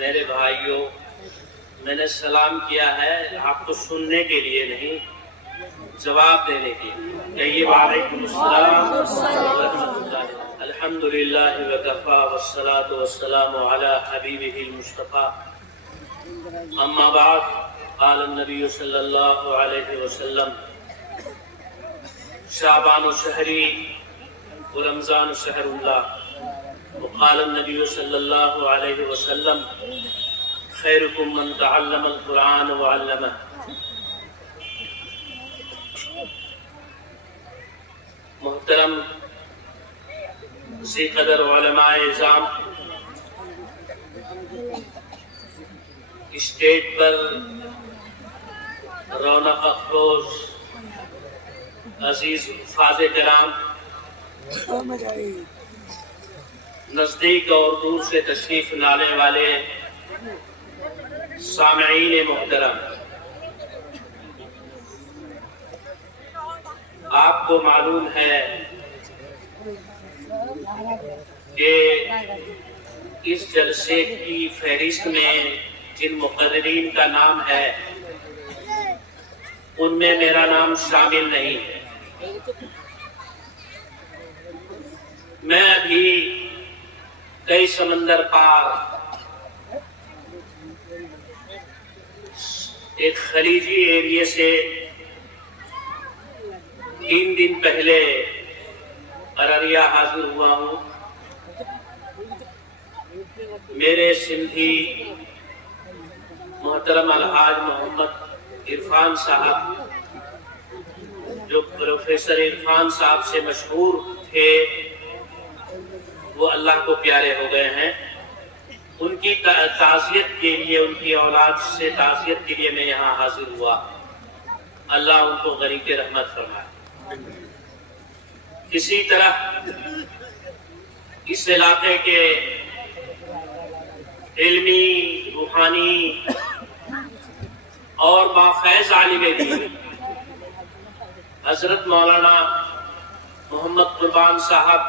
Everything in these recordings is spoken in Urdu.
میرے بھائیوں، میں نے سلام کیا ہے آپ کو سننے کے لیے نہیں، جواب دینے کے لیے۔ کہیے وعلیکم السلام ورحمۃ اللہ۔ الحمدللہ وکفی والصلاۃ والسلام علی حبیبہ المصطفیٰ، اما بعد، قال النبی صلی اللہ علیہ وسلم: شعبان شہری ورمضان شہر اللہ، وقال النبی صلی اللہ علیہ وسلم: خیرکم من تعلم القرآن وعلمہ۔ محترم ذی قدر علماء اعظام، اسٹیج پر رونق افروز عزیز حفاظ کرام، نزدیک اور دور سے تشریف لانے والے سامعین محترم، آپ کو معلوم ہے کہ اس جلسے کی فہرست میں جن مقررین کا نام ہے ان میں میرا نام شامل نہیں ہے۔ میں ابھی کئی سمندر پار ایک خلیجی ایریے سے 3 دن پہلے ارریا حاضر ہوا ہوں۔ میرے سندھی محترم الحاج محمد عرفان صاحب، جو پروفیسر عرفان صاحب سے مشہور تھے، وہ اللہ کو پیارے ہو گئے ہیں۔ ان کی تعزیت کے لیے، ان کی اولاد سے تعزیت کے لیے میں یہاں حاضر ہوا۔ اللہ ان کو غریق رحمت فرمائے۔ اسی طرح اس علاقے کے علمی، روحانی اور بافیض عالم دین حضرت مولانا محمد قربان صاحب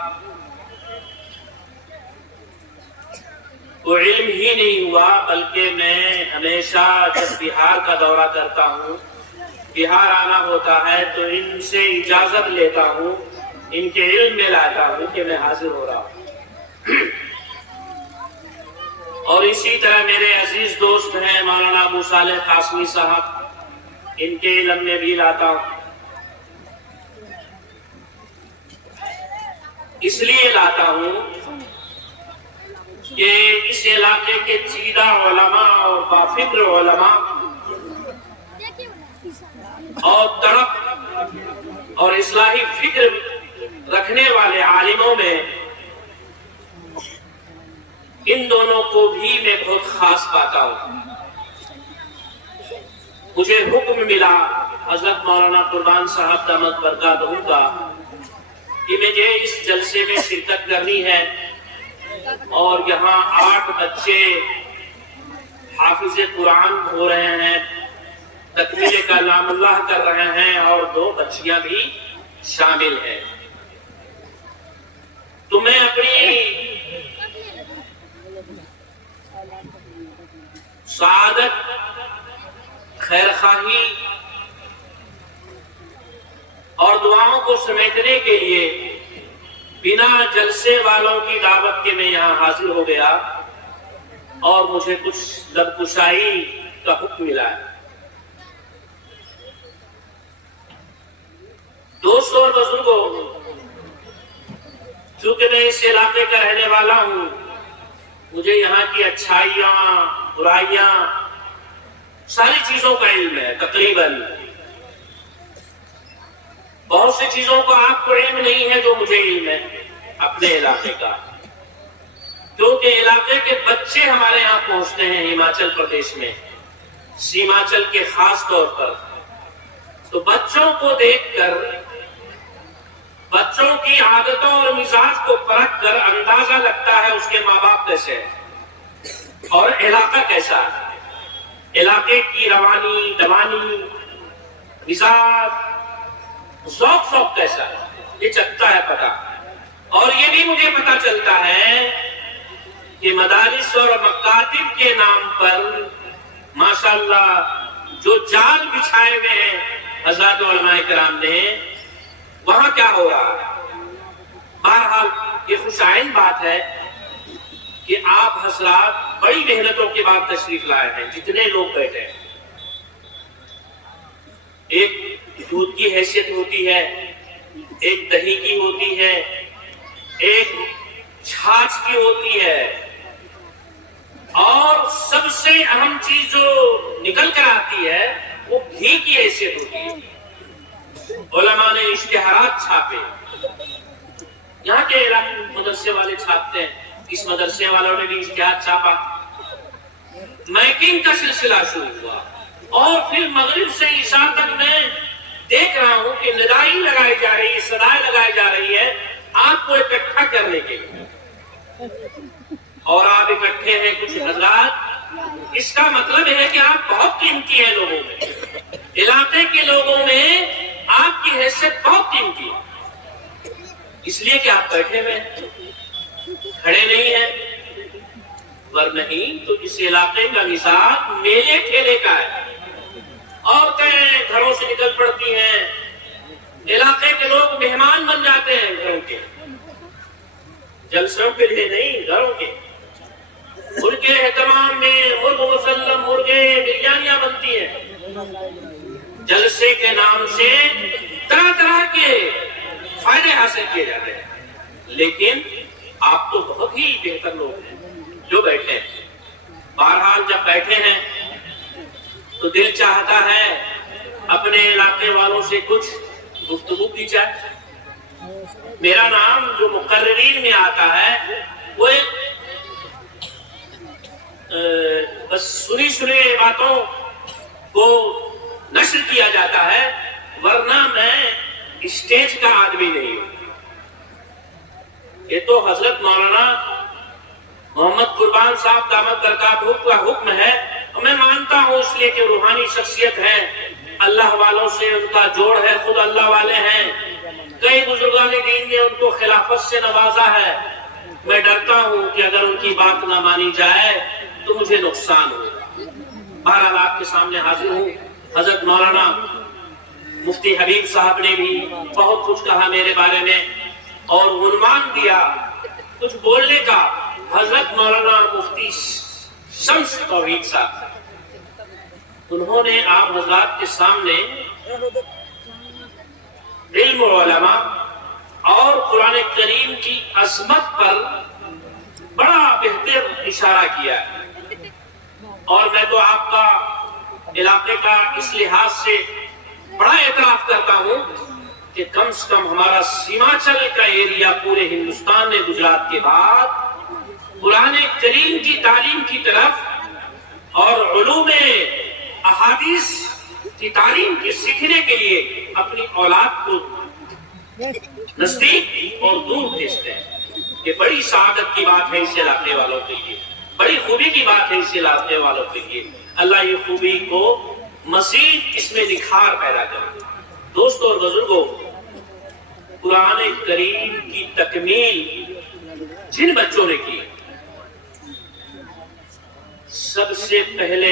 کو علم ہی نہیں ہوا، بلکہ میں ہمیشہ جب بہار کا دورہ کرتا ہوں، بہار آنا ہوتا ہے تو ان سے اجازت لیتا ہوں، ان کے علم میں لاتا ہوں کہ میں حاضر ہو رہا ہوں۔ اور اسی طرح میرے عزیز دوست ہیں مولانا ابو صالح قاسمی صاحب، ان کے علم میں بھی لاتا ہوں۔ اس لیے لاتا ہوں کہ اس علاقے کے چیدہ علماء اور بافکر علماء اور طرف اور اصلاحی فکر رکھنے والے عالموں میں ان دونوں کو بھی میں بہت خاص پاتا ہوں۔ مجھے حکم ملا حضرت مولانا قربان صاحب دامت برکاتہ کا کہ مجھے اس جلسے میں شرکت کرنی ہے، اور یہاں 8 بچے حافظ قرآن ہو رہے ہیں، تکمیل کلام اللہ کر رہے ہیں، اور 2 بچیاں بھی شامل ہیں۔ تو میں اپنی سعادت، خیرخواہی اور دعاؤں کو سمیٹنے کے لیے بنا جلسے والوں کی دعوت کے میں یہاں حاضر ہو گیا، اور مجھے کچھ لب کشائی کا حکم ملا ہے۔ دوستوں اور بزرگوں، چونکہ میں اس علاقے کا رہنے والا ہوں، مجھے یہاں کی اچھائیاں، برائیاں، ساری چیزوں کا علم ہے۔ تقریباً بہت سی چیزوں کو آپ کو علم نہیں ہے جو مجھے علم ہے اپنے علاقے کا، کیونکہ علاقے کے بچے ہمارے یہاں پہنچتے ہیں ہماچل پردیش میں، سیماچل کے خاص طور پر، تو بچوں کو دیکھ کر، بچوں کی عادتوں اور مزاج کو پرکھ کر اندازہ لگتا ہے اس کے ماں باپ کیسے ہے اور علاقہ کیسا ہے، علاقے کی روانی، دوانی، مزاج، ذوق کیسا ہے، یہ چلتا ہے پتہ۔ اور یہ بھی مجھے پتہ چلتا ہے کہ مدارس اور مکاتب کے نام پر ماشاءاللہ جو جال بچھائے ہوئے ہیں حضرات علماء کرام نے، وہاں کیا ہو رہا ہے؟ بہرحال یہ خوشائن بات ہے کہ آپ حضرات بڑی محنتوں کے بعد تشریف لائے ہیں. جتنے لوگ بیٹھے ہیں، ایک دودھ کی حیثیت ہوتی ہے، ایک دہی کی ہوتی ہے، ایک چھاچھ کی ہوتی ہے، اور سب سے اہم چیز جو نکل کر آتی ہے وہ گھی کی حیثیت ہوتی ہے. علماء نے اشتہارات چھاپے، یہاں کے علاقے مدرسے والے چھاپتے ہیں، اس مدرسے والوں نے بھی اشتہار چھاپا. میکنگ کا سلسلہ شروع ہوا اور پھر مغرب سے عشاء تک میں دیکھ رہا ہوں کہ ندائی لگائی جا رہی ہے، صدائیں لگائی جا رہی ہے آپ کو اکٹھا کرنے کے لیے. اور آپ اکٹھے ہیں کچھ حضرات، اس کا مطلب ہے کہ آپ بہت قیمتی ہیں لوگوں میں، علاقے کے لوگوں میں آپ کی حیثیت بہت قیمتی ہے. اس لیے کہ آپ بیٹھے ہوئے کھڑے نہیں ہیں، ورنہ تو اس علاقے کا مزاج میلے ٹھیلے کا ہے. عورتیں گھروں سے نکل پڑتی ہیں، علاقے کے لوگ مہمان بن جاتے ہیں گھروں کے، جلسوں کے لیے نہیں، گھروں کے. ان کے اہتمام میں مرغ مسلم، مرغے، بریانیاں بنتی ہیں. جلسے کے نام سے طرح طرح کے فائدے حاصل کیے جاتے ہیں. لیکن آپ تو بہت ہی بہتر لوگ ہیں جو بیٹھے ہیں. بہرحال جب بیٹھے ہیں تو دل چاہتا ہے اپنے علاقے والوں سے کچھ گفتگو کی جائے. میرا نام جو مقررین میں آتا ہے وہ ایک بس سنی باتوں کو نشر کیا جاتا ہے، ورنہ میں اسٹیج کا آدمی نہیں ہوں. یہ تو حضرت مولانا محمد قربان صاحب دامت برکاتہ کا حکم ہے، اور میں مانتا ہوں اس لیے کہ روحانی شخصیت ہے، اللہ والوں سے ان کا جوڑ ہے، خود اللہ والے ہیں. کئی بزرگان دین نے ان کو خلافت سے نوازا ہے. میں ڈرتا ہوں کہ اگر ان کی بات نہ مانی جائے تو مجھے نقصان ہو. بہرحال آپ کے سامنے حاضر ہوں. حضرت مولانا مفتی حبیب صاحب نے بھی بہت کچھ کہا میرے بارے میں اور عنوان دیا کچھ بولنے کا. حضرت مولانا مفتی شمس توحید صاحب، انہوں نے آپ حضرات کے سامنے علم و علماء اور قرآن کریم کی عظمت پر بڑا بہتر اشارہ کیا ہے. اور میں تو آپ کا علاقے کا اس لحاظ سے بڑا اعتراف کرتا ہوں کہ کم سے کم ہمارا سیمانچل کا ایریا پورے ہندوستان میں گجرات کے بعد قرآن کریم کی تعلیم کی طرف اور علوم احادیث کی تعلیم کی سیکھنے کے لیے اپنی اولاد کو نزدیک اور دور بھیجتے ہیں. یہ بڑی سعادت کی بات ہے اس علاقے والوں کے لیے، بڑی خوبی کی بات ہے اس علاقے والوں کے لیے. اللہ یہ خوبی کو مزید اس میں نکھار پیدا کرے. دوستوں اور بزرگوں، قرآن کریم کی تکمیل جن بچوں نے کی، سب سے پہلے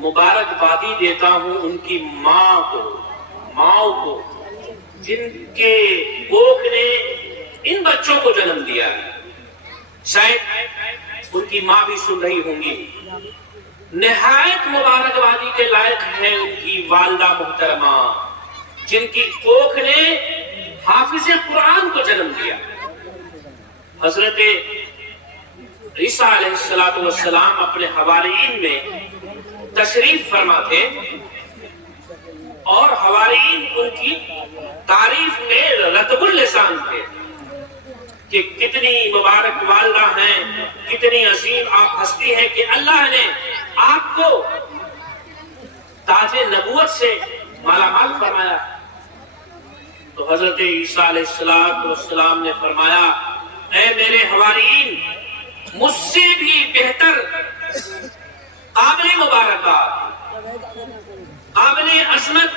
مبارکبادی دیتا ہوں ان کی ماؤں کو جن کے کوکھ نے ان بچوں کو جنم دیا ہے. شاید ان کی ماں بھی سن رہی ہوں گی. نہایت مبارکبادی کے لائق ہیں ان کی والدہ محترمہ جن کی کوکھ نے حافظ قرآن کو جنم دیا. حضرت عیسیٰ علیہ السلام اپنے حواریین میں تشریف فرما تھے اور حواریین ان کی تعریف میں رطب اللسان تھے کہ کتنی مبارک والدہ ہیں، کتنی عظیم آپ ہستی ہیں کہ اللہ نے آپ کو تاج نبوت سے مالا مال فرمایا. تو حضرت عیسیٰ علیہ السلام نے فرمایا، اے میرے حواریین، مجھ سے بھی بہتر قابل مبارکباد، قابل عظمت،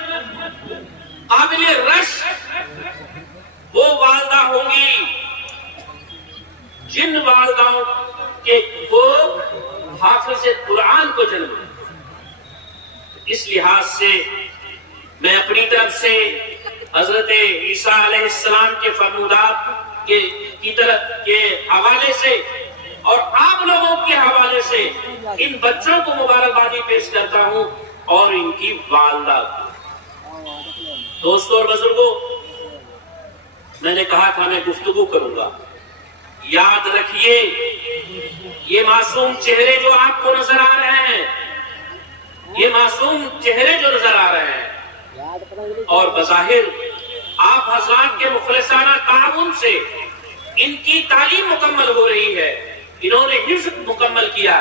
قابل رشک وہ والدہ ہوں گی جن والداؤں کہ وہ حافظ قرآن کو جنم دے۔ اس لحاظ سے میں اپنی طرف سے حضرت عیسیٰ علیہ السلام کے فرمودات کے حوالے سے اور آپ لوگوں کے حوالے سے ان بچوں کو مبارکبادی پیش کرتا ہوں اور ان کی والدہ کو۔ دوستوں اور بزرگوں، میں نے کہا تھا میں گفتگو کروں گا۔ یاد رکھیے، یہ معصوم چہرے جو آپ کو نظر آ رہے ہیں، یہ معصوم چہرے جو نظر آ رہے ہیں، اور بظاہر آپ حضرات کے مخلصانہ تعاون سے ان کی تعلیم مکمل ہو رہی ہے، انہوں نے حفظ مکمل کیا،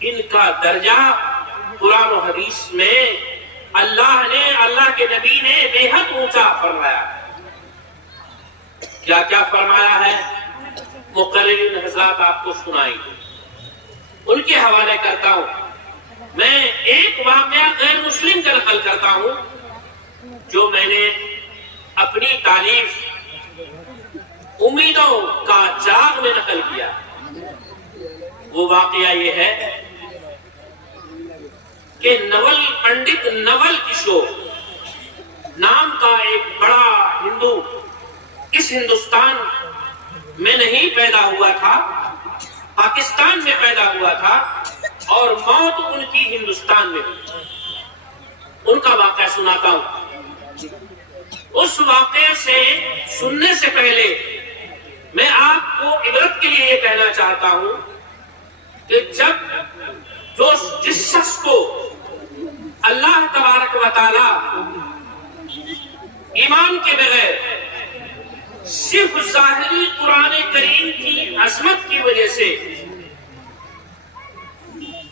ان کا درجہ قرآن و حدیث میں اللہ کے نبی نے بے حد اونچا فرمایا۔ کیا کیا فرمایا ہے مقررین حضرات آپ کو سنائیں گے، ان کے حوالے کرتا ہوں۔ میں ایک واقعہ غیر مسلم کا نقل کرتا ہوں جو میں نے اپنی تالیف امیدوں کا چاغ میں نقل کیا۔ وہ واقعہ یہ ہے کہ پنڈت نول کشور نام کا ایک بڑا ہندو اس ہندوستان میں نہیں پیدا ہوا تھا، پاکستان میں پیدا ہوا تھا، اور موت ان کی ہندوستان میں ہوئی۔ ان کا واقعہ سناتا ہوں۔ اس واقعے سے سننے سے پہلے میں آپ کو عبرت کے لیے یہ کہنا چاہتا ہوں کہ جس شخص کو اللہ تبارک و تعالی ایمان کے بغیر صرف ظاہری قرآن کریم کی عظمت کی وجہ سے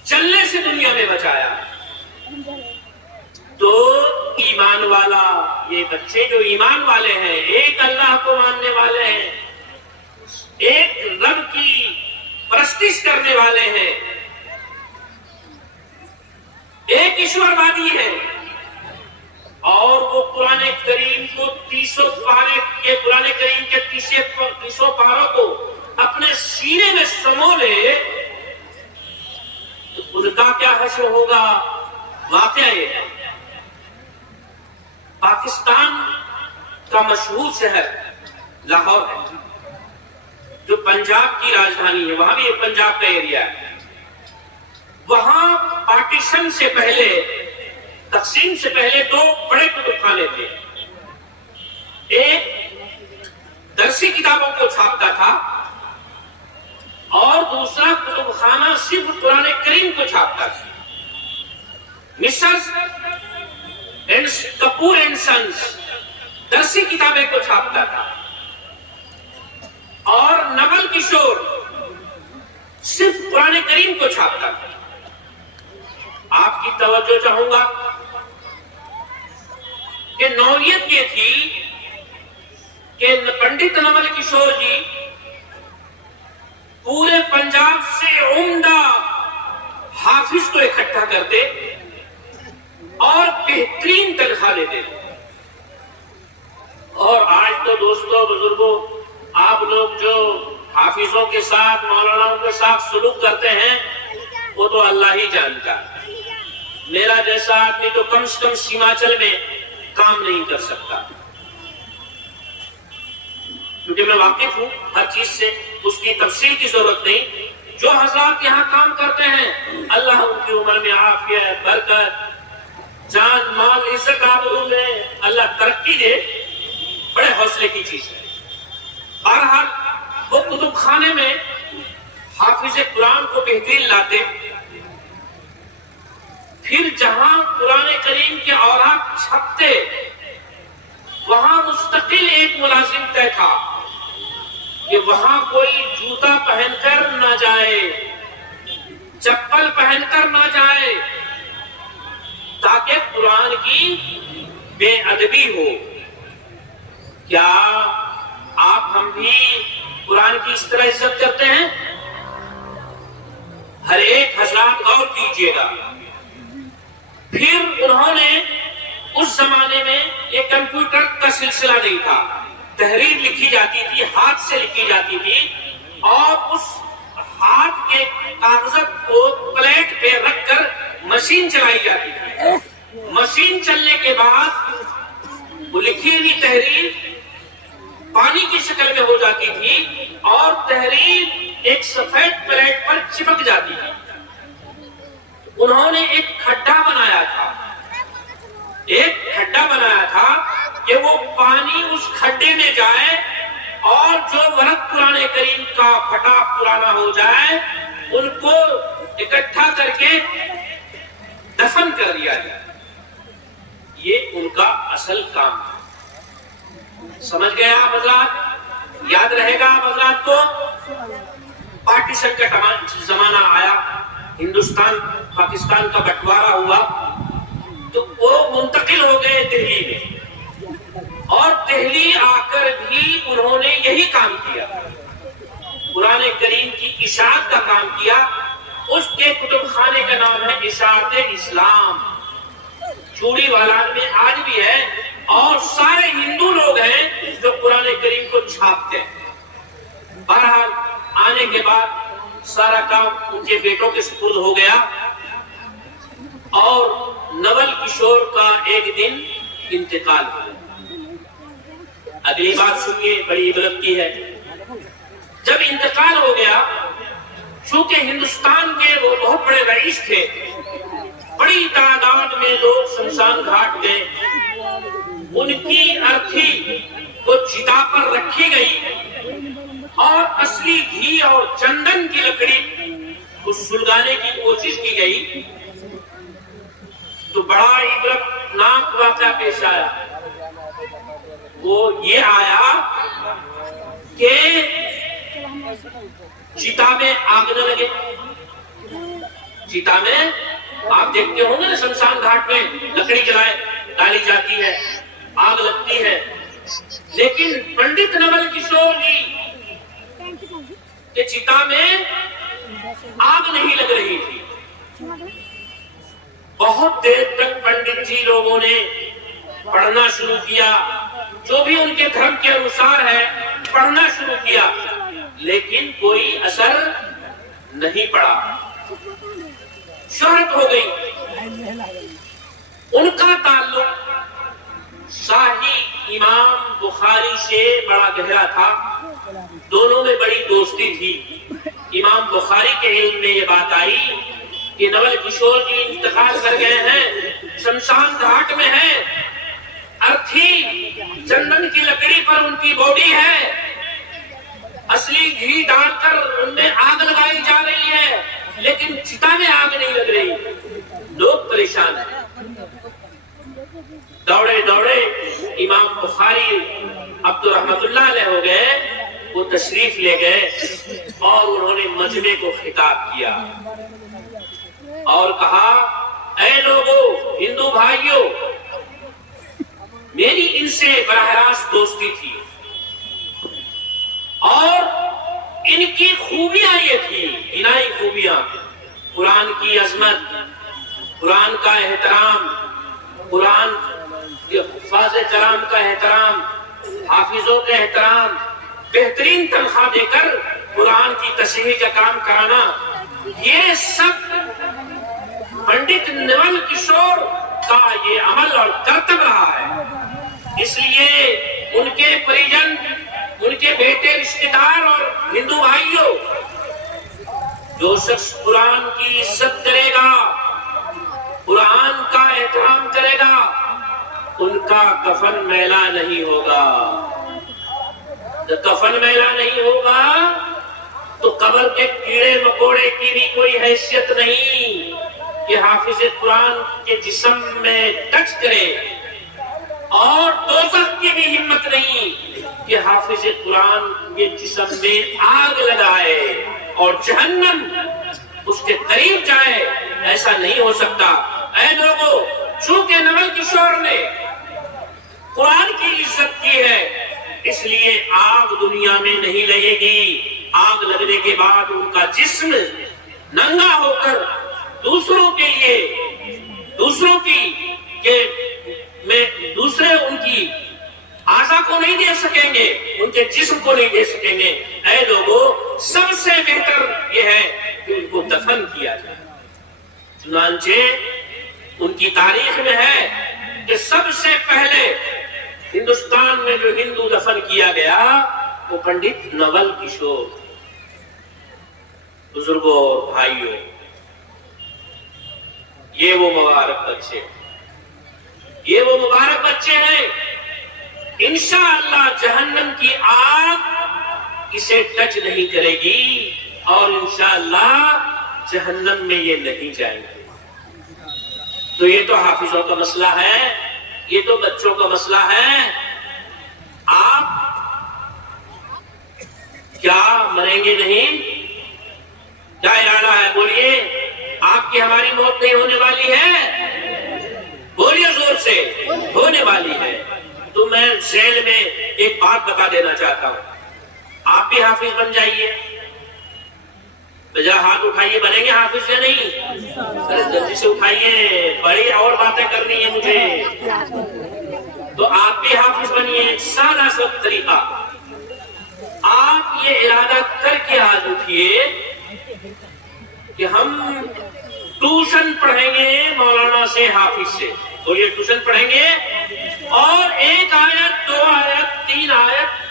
چلنے سے دنیا میں بچایا، تو ایمان والا، یہ بچے جو ایمان والے ہیں، ایک اللہ کو ماننے والے ہیں، ایک رب کی پرستش کرنے والے ہیں، ایک ایشوروادی ہے، اور وہ قرآن کریم کو قرآن کریم کے 30 پاروں کو اپنے سینے میں سمو لے، تو ان کا کیا حشر ہوگا؟ واقعہ یہ ہے، پاکستان کا مشہور شہر لاہور ہے جو پنجاب کی راجدھانی ہے، وہاں بھی ایک پنجاب کا ایریا ہے۔ وہاں پارٹیشن سے پہلے، تقسیم سے پہلے، 2 بڑے کتب خانے تھے۔ ایک درسی کتابوں کو چھاپتا تھا اور دوسرا کتب خانہ صرف قرآن کریم کو چھاپتا تھا۔ مسز کپور اینڈ سنس درسی کتابیں کو چھاپتا تھا، اور نول کشور صرف قرآن کریم کو چھاپتا تھا۔ آپ کی توجہ چاہوں گا کہ نوعیت یہ تھی کہ پنڈت نول کشور جی پورے پنجاب سے عمدہ حافظ کو اکٹھا کرتے اور بہترین تنخواہ دیتے تھے۔ اور آج تو دوستوں بزرگوں، آپ لوگ جو حافظوں کے ساتھ، مولاناؤں کے ساتھ سلوک کرتے ہیں، وہ تو اللہ ہی جانتا ہے۔ میرا جیسا آدمی تو کم سے کم سیماچل میں کام نہیں کر سکتا، کیونکہ میں واقف ہوں ہر چیز سے، اس کی تفصیل کی ضرورت نہیں۔ جو حضرات یہاں کام کرتے ہیں، اللہ ان کی عمر میں عافیت، برکت، جان مال عزت آبرو میں اللہ ترقی دے، بڑے حوصلے کی چیز ہے۔ بہرحال وہ کتب خانے میں حافظ قرآن کو بہترین لاتے، پھر جہاں قرآن کریم کے اوراق چھپتے وہاں مستقل ایک ملازم طے تھا کہ وہاں کوئی جوتا پہن کر نہ جائے، چپل پہن کر نہ جائے، تاکہ قرآن کی بے ادبی ہو۔ کیا آپ ہم بھی قرآن کی اس طرح عزت کرتے ہیں؟ ہر ایک حضرات غور کیجئے گا۔ پھر انہوں نے اس زمانے میں یہ کمپیوٹر کا سلسلہ نہیں تھا، تحریر لکھی جاتی تھی، ہاتھ سے لکھی جاتی تھی، اور اس ہاتھ کو پلیٹ پہ رکھ کر مشین چلائی جاتی تھی. مشین چلنے کے بعد وہ لکھی ہوئی تحریر پانی کی شکل میں ہو جاتی تھی اور تحریر ایک سفید پلیٹ پر چپک جاتی تھی. انہوں نے ایک کھڈا بنایا تھا کہ وہ پانی اس کھڈے میں جائے اور جو ورق قرآن کریم کا پھٹا پرانا ہو جائے ان کو اکٹھا کر کے دفن کر دیا جائے. یہ ان کا اصل کام تھا. سمجھ گئے آپ حضرات؟ یاد رہے گا آپ حضرات کو. پارٹیشن کا زمانہ آیا, ہندوستان پاکستان کا بٹوارا ہوا تو وہ منتقل ہو گئے دہلی میں, اور دہلی آ کر بھی انہوں نے یہی کام کیا, قرآن کریم کی اشاعت کا کام کیا. اس کے کتب خانے کا نام ہے اشاعت اسلام, چوڑی والان میں آج بھی ہے, اور سارے ہندو لوگ ہیں جو قرآن کریم کو چھاپتے ہیں. بہرحال آنے کے بعد سارا کام ان کے بیٹوں کے سپرد ہو گیا, اور نول کشور کا ایک دن انتقال ہوا. اگلی بات سنیے, بڑی عبرت کی ہے. جب انتقال ہو گیا, چونکہ ہندوستان کے وہ بہت بڑے رئیس تھے, بڑی تعداد میں لوگ شمشان گھاٹ گئے. ان کی ارتھی وہ چتا پر رکھی گئی اور اصلی گھی اور چندن کی لکڑی کو سلگانے کی کوشش کی گئی. تو بڑا عبرتناک واقعہ پیش آیا. وہ یہ آیا کہ چتا میں آگ نہ لگے. چتا میں آپ دیکھتے ہوں گے نا, شمشان گھاٹ میں لکڑی جلائے ڈالی جاتی ہے, آگ لگتی ہے, لیکن پنڈت نول کشور جی کے چتا میں آگ نہیں لگ رہی تھی. بہت دیر تک پنڈت جی لوگوں نے پڑھنا شروع کیا, جو بھی ان کے دھرم کے انوسار ہے پڑھنا شروع کیا, لیکن کوئی اثر نہیں پڑا. شہرت ہو گئی. ان کا تعلق شاہی امام بخاری سے بڑا گہرا تھا, دونوں میں بڑی دوستی تھی. امام بخاری کے علم میں یہ بات آئی کہ نول کشور جی انتقال کر گئے ہیں, شمشان گھاٹ میں ہیں, ارتھی چندن کی لکڑی پر ان کی باڈی ہے, اصلی گھی ڈال کر ان میں آگ لگائی جا رہی ہے, لیکن چتا میں آگ نہیں لگ رہی. لوگ پریشان ہیں. دوڑے دوڑے امام بخاری عبد الرحمت اللہ علیہ ہو گئے, وہ تشریف لے گئے اور انہوں نے مجمع کو خطاب کیا اور کہا, اے لوگو, ہندو بھائیو, میری ان سے براہ راست دوستی تھی اور ان کی خوبیاں یہ تھی, انہی خوبیاں, قرآن کی عظمت, قرآن کا احترام, قرآن حفاظ کرام کا احترام, حافظوں کا احترام, بہترین تنخواہ دے کر قرآن کی تصحیح کا کام کرانا. یہ سب پنڈت نول کشور کا یہ عمل اور کرتب رہا ہے. اس لیے ان کے پریجن, ان کے بیٹے, رشتہ دار اور ہندو بھائیوں, جو شخص قرآن کی عزت کرے گا, قرآن کا احترام کرے گا, ان کا کفن میلا نہیں ہوگا. جب کفن میلا نہیں ہوگا تو قبر کے کیڑے مکوڑے کی بھی کوئی حیثیت نہیں کہ حافظ قرآن کے جسم میں ٹچ کرے, اور دوزخ کی بھی ہمت نہیں کہ حافظ قرآن کے جسم میں آگ لگائے اور جہنم اس کے قریب جائے. ایسا نہیں ہو سکتا. اے لوگوں, چونکہ نول کشور نے قرآن کی عزت کی ہے, اس لیے آگ دنیا میں نہیں لگے گی. آگ لگنے کے بعد ان کا جسم ننگا ہو کر دوسروں کے لیے, دوسروں کی دوسرے ان کی اعضاء کو نہیں دے سکیں گے, ان کے جسم کو نہیں دے سکیں گے. اے لوگوں, سب سے بہتر یہ ہے کہ ان کو دفن کیا جائے۔ چنانچہ ان کی تاریخ میں ہے کہ سب سے پہلے ہندوستان میں جو ہندو دفن کیا گیا وہ پنڈت نول کشور۔ بزرگوں اور بھائیوں، یہ وہ مبارک بچے، یہ وہ مبارک بچے ہیں، انشاءاللہ جہنم کی آگ اسے ٹچ نہیں کرے گی اور انشاءاللہ جہنم میں یہ نہیں جائیں گے۔ تو یہ تو حافظوں کا مسئلہ ہے، یہ تو بچوں کا مسئلہ ہے۔ آپ کیا مریں گے نہیں؟ کیا ارادہ ہے؟ بولیے، آپ کی ہماری موت نہیں ہونے والی ہے؟ بولیے زور سے، ہونے والی ہے۔ تو میں ذیل میں ایک بات بتا دینا چاہتا ہوں، آپ بھی حافظ بن جائیے۔ ذرا ہاتھ اٹھائیے، بنیں گے حافظ یا نہیں؟ جلدی سے اٹھائیے، بڑی اور باتیں کرنی ہے مجھے۔ تو آپ بھی حافظ بنیے، سادہ سا طریقہ۔ آپ یہ ارادہ کر کے آج اٹھیے کہ ہم ٹیوشن پڑھیں گے مولانا سے، حافظ سے۔ اور یہ ٹیوشن پڑھیں گے اور 1 آیت 2 آیت 3 آیت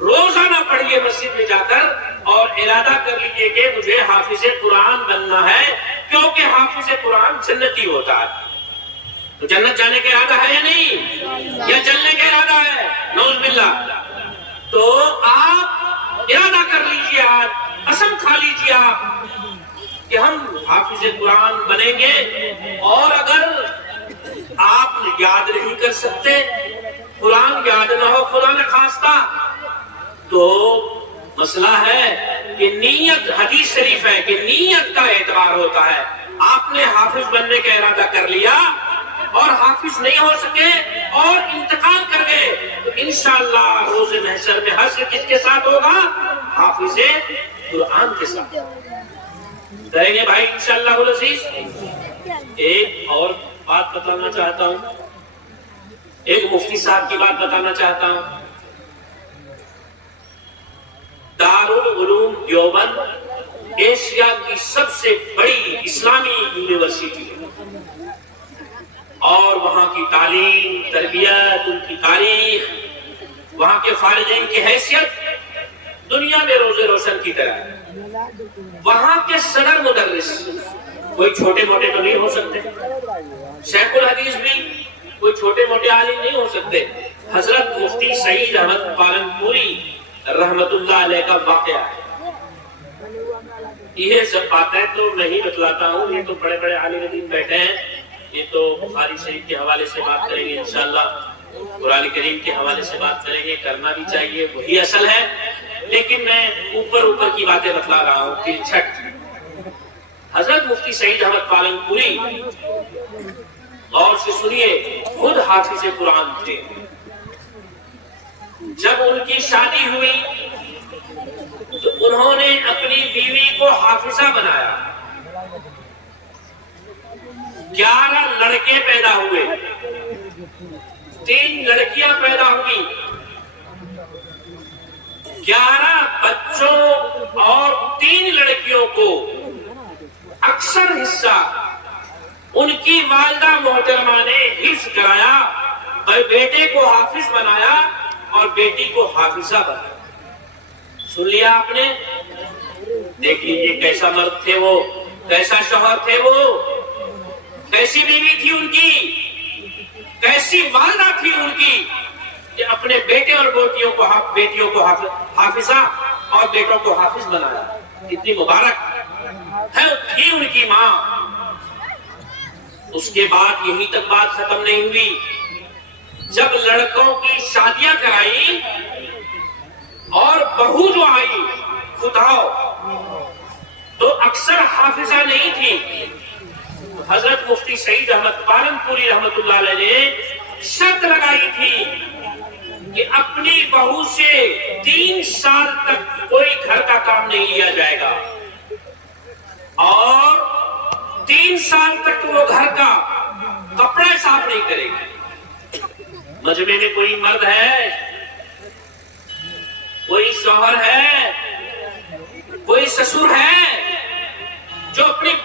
روزانہ پڑھیے مسجد میں جا کر، اور ارادہ کر لیجئے کہ مجھے حافظ قرآن بننا ہے، کیونکہ حافظ قرآن جنتی ہوتا ہے۔ تو جنت جانے کا ارادہ ہے یا نہیں؟ یا جلنے کا ارادہ ہے؟ نعوذ باللہ۔ تو آپ ارادہ کر لیجئے، آج قسم کھا لیجئے آپ کہ ہم حافظ قرآن بنیں گے۔ اور اگر آپ یاد نہیں کر سکتے، قرآن یاد نہ ہو خدا نہ خواستہ، تو مسئلہ ہے کہ نیت، حدیث شریف ہے کہ نیت کا اعتبار ہوتا ہے۔ آپ نے حافظ بننے کا ارادہ کر لیا اور حافظ نہیں ہو سکے اور انتقال کر گئے، تو انشاءاللہ روز محشر میں حشر کس کے ساتھ ہوگا؟ حافظ قرآن کے ساتھ کریں گے بھائی انشاءاللہ العزیز۔ ایک اور بات بتانا چاہتا ہوں، ایک مفتی صاحب کی بات بتانا چاہتا ہوں۔ دارالعلوم دیوبند ایشیا کی سب سے بڑی اسلامی یونیورسٹی ہے، اور وہاں کی تعلیم، تربیت، ان کی تاریخ، وہاں کے فارغین کی حیثیت دنیا میں روز روشن کی طرح ہے۔ وہاں کے صدر مدرس کوئی چھوٹے موٹے تو نہیں ہو سکتے، شیخ الحدیث بھی کوئی چھوٹے موٹے عالم نہیں ہو سکتے۔ حضرت مفتی سعید احمد پالنپوری رحمت اللہ علیہ کا واقعہ ہے۔ یہ سب باتیں تو نہیں بتلاتا ہوں، یہ تو بڑے بڑے عالم دین بیٹھے ہیں، یہ تو بخاری شریف کے حوالے سے بات کریں گے انشاءاللہ، قرآن کریم کے حوالے سے بات کریں گے، کرنا بھی چاہیے، وہی اصل ہے۔ لیکن میں اوپر کی باتیں بتلا رہا ہوں کہ چھٹ۔ حضرت مفتی سعید احمد پالنپوری، غور سے سنیے، خود حافظ قرآن تھے۔ جب ان کی شادی ہوئی تو انہوں نے اپنی بیوی کو حافظہ بنایا۔ 11 لڑکے پیدا ہوئے، 3 لڑکیاں پیدا ہوئی۔ 11 بچوں اور 3 لڑکیوں کو اکثر حصہ ان کی والدہ محترمہ نے حفظ کرایا، اور بیٹے کو حافظ بنایا اور بیٹی کو حافظہ بنایا۔ سن لیا آپ نے؟ دیکھ لیجیے کیسا مرد تھے وہ، کیسا شوہر تھے وہ، کیسی بیوی تھی ان کی، کیسی والدہ تھی ان کی، کہ اپنے بیٹے اور بیٹیوں کو حافظہ اور بیٹوں کو حافظ بنایا۔ کتنی مبارک ہے تھی ان کی ماں۔ اس کے بعد یہیں تک بات ختم نہیں ہوئی، جب لڑکوں کی شادیاں کرائی اور بہو جو آئی خداؤ تو اکثر حافظہ نہیں تھی۔ حضرت مفتی سعید احمد پالنپوری رحمت اللہ علیہ نے شرط لگائی تھی کہ اپنی بہو سے 3 سال تک کوئی گھر کا کام نہیں لیا جائے گا، اور 3 سال تک وہ گھر کا کپڑا صاف نہیں کرے گی۔ مجمع میں کوئی مرد ہے، کوئی شوہر ہے، کوئی سسر ہے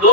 2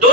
2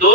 2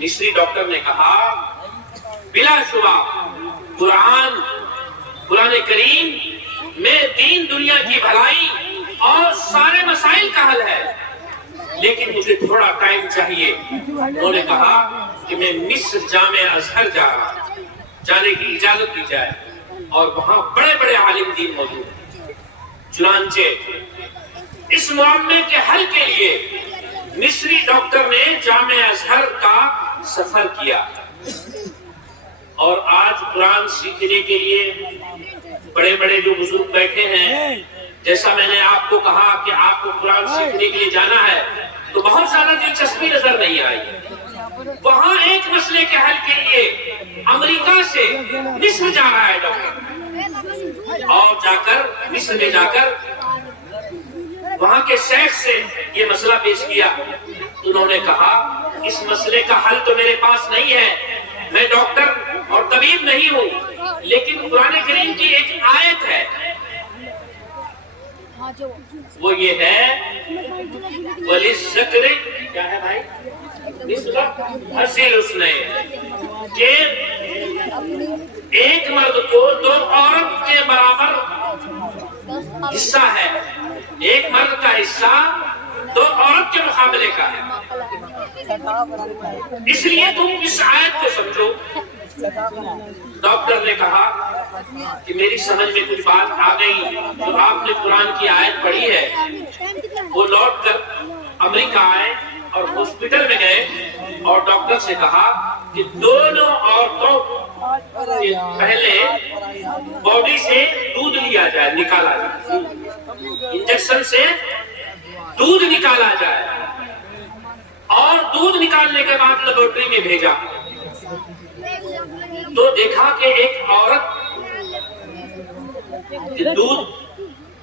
مصری ڈاکٹر نے کہا بلا شبہ قرآن کریم میں دین دنیا کی بھلائی اور سارے مسائل کا حل ہے، لیکن مجھے تھوڑا ٹائم چاہیے۔ انہوں نے کہا کہ میں مصر جامع ازہر جا رہا ہوں، جانے کی اجازت دی جائے، اور وہاں بڑے بڑے عالم دین موجود ہیں۔ چنانچہ اس معاملے کے حل کے لیے مصری ڈاکٹر نے جامع ازہر کا سفر کیا، اور آج قرآن سیکھنے کے لیے بڑے بڑے جو بزرگ بیٹھے ہیں، جیسا میں نے آپ کو کہا کہ آپ کو قرآن سیکھنے کے لیے جانا ہے تو بہت زیادہ دلچسپی نظر نہیں آئی۔ وہاں ایک مسئلے کے حل کے لیے امریکہ سے مصر جا رہا ہے ڈاکٹر، اور جا کر مصر میں جا کر وہاں کے شیخ سے یہ مسئلہ پیش کیا۔ انہوں نے کہا اس مسئلے کا حل تو میرے پاس نہیں ہے، میں ڈاکٹر اور طبیب نہیں ہوں، لیکن قرآن کریم کی ایک آیت ہے، وہ یہ ہے وَلِلذَّكَرِ کیا ہے بھائی مِثْلُ حَظِّ الْأُنثَيَيْنِ، کہ ایک مرد کو دو عورت کے برابر حصہ ہے، ایک مرد کا حصہ دو عورت کے مقابلے کا ہے۔ اس لیے تم اس آیت کو سمجھو۔ ڈاکٹر نے کہا کہ میری سمجھ میں کچھ بات آ گئی، جو آپ نے قرآن کی آیت پڑھی ہے۔ وہ لوٹ کر امریکہ آئے اور ہاسپٹل میں گئے اور ڈاکٹر سے کہا کہ دونوں عورتوں کے پہلے باڈی سے دودھ لیا جائے، نکالا جائے، انجیکشن سے دودھ نکالا جائے، اور دودھ نکالنے کے بعد لیبارٹری میں بھیجا تو دیکھا کہ ایک عورت کے دودھ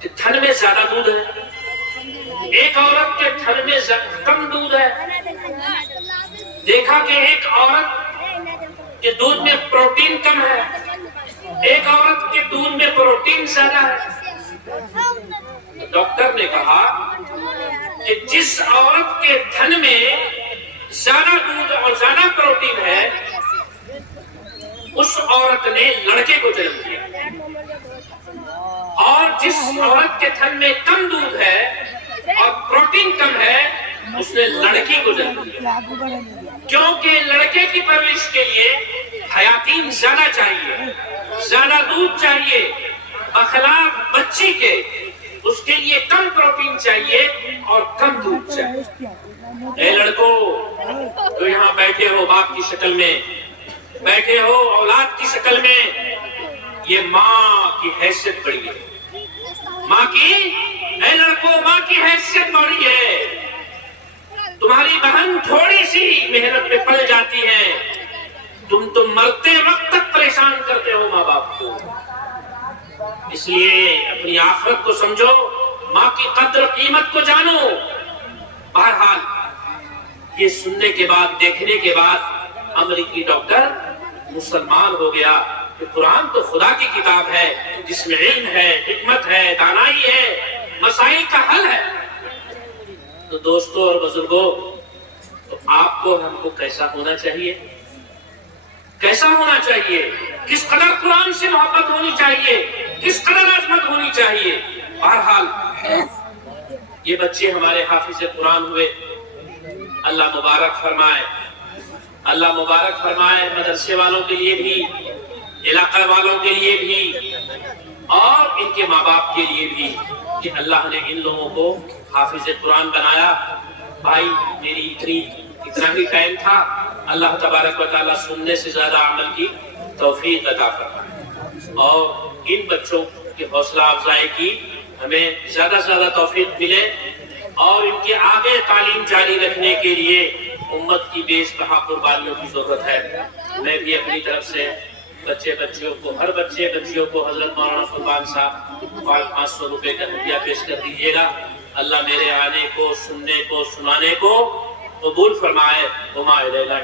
کے تھن میں زیادہ دودھ ہے، ایک عورت کے تھن میں کم دودھ ہے۔ دیکھا کہ ایک عورت کے دودھ میں پروٹین کم ہے، ایک عورت کے دودھ میں پروٹین زیادہ ہے۔ ڈاکٹر نے کہا کہ جس عورت کے تھن میں زیادہ دودھ اور زیادہ پروٹین ہے، اس عورت نے لڑکے کو جنم دیا، اور جس عورت کے تھن میں کم دودھ ہے اور پروٹین کم ہے، اس نے لڑکی کو جنم دیا، کیونکہ لڑکے کی پرورش کے لیے حیاتین زیادہ چاہیے، زیادہ دودھ چاہیے، بخلاف بچی کے اس کے لیے کم پروٹین چاہیے اور کم دودھ چاہیے۔ اے لڑکوں جو یہاں بیٹھے ہو، باپ کی شکل میں بیٹھے ہو، اولاد کی شکل میں، یہ ماں کی حیثیت بڑی ہے، ماں کی، اے لڑکوں ماں کی حیثیت بڑی ہے۔ تمہاری بہن تھوڑی سی محنت میں پل جاتی ہے، تم تو مرتے وقت تک پریشان کرتے ہو ماں باپ کو۔ اس لیے اپنی آخرت کو سمجھو، ماں کی قدر قیمت کو جانو۔ بہرحال یہ سننے کے بعد، دیکھنے کے بعد امریکی ڈاکٹر مسلمان ہو گیا کہ قرآن تو خدا کی کتاب ہے، جس میں علم ہے، حکمت ہے، دانائی ہے، مسائل کا حل ہے۔ تو دوستوں اور بزرگوں، تو آپ کو ہم کو کیسا ہونا چاہیے؟ کیسا ہونا چاہیے؟ کس قدر قرآن سے محبت ہونی چاہیے، کس قدر عظمت ہونی چاہیے۔ بہرحال یہ بچے ہمارے حافظ قرآن ہوئے، اللہ مبارک فرمائے، اللہ مبارک فرمائے، مدرسے والوں کے لیے بھی، علاقہ والوں کے لیے بھی، اور ان کے ماں باپ کے لیے بھی، کہ اللہ نے ان لوگوں کو حافظ قرآن بنایا۔ بھائی میری اتنا ہی ٹائم تھا، اللہ تبارک و تعالیٰ سننے سے زیادہ عمل کی توفیق عطا فرمائے، اور ان بچوں کی حوصلہ افزائی کی ہمیں زیادہ سے زیادہ توفیق ملے، اور ان کے آگے تعلیم جاری رکھنے کے لیے امت کی بے پناہ قربانیوں کی ضرورت ہے۔ میں بھی اپنی طرف سے بچیوں کو حضرت مولانا قربان صاحب 500 روپے کا ہدیہ پیش کر دیجیے گا۔ اللہ میرے آنے کو، سننے کو، سنانے کو قبول فرمائے۔ وما الینا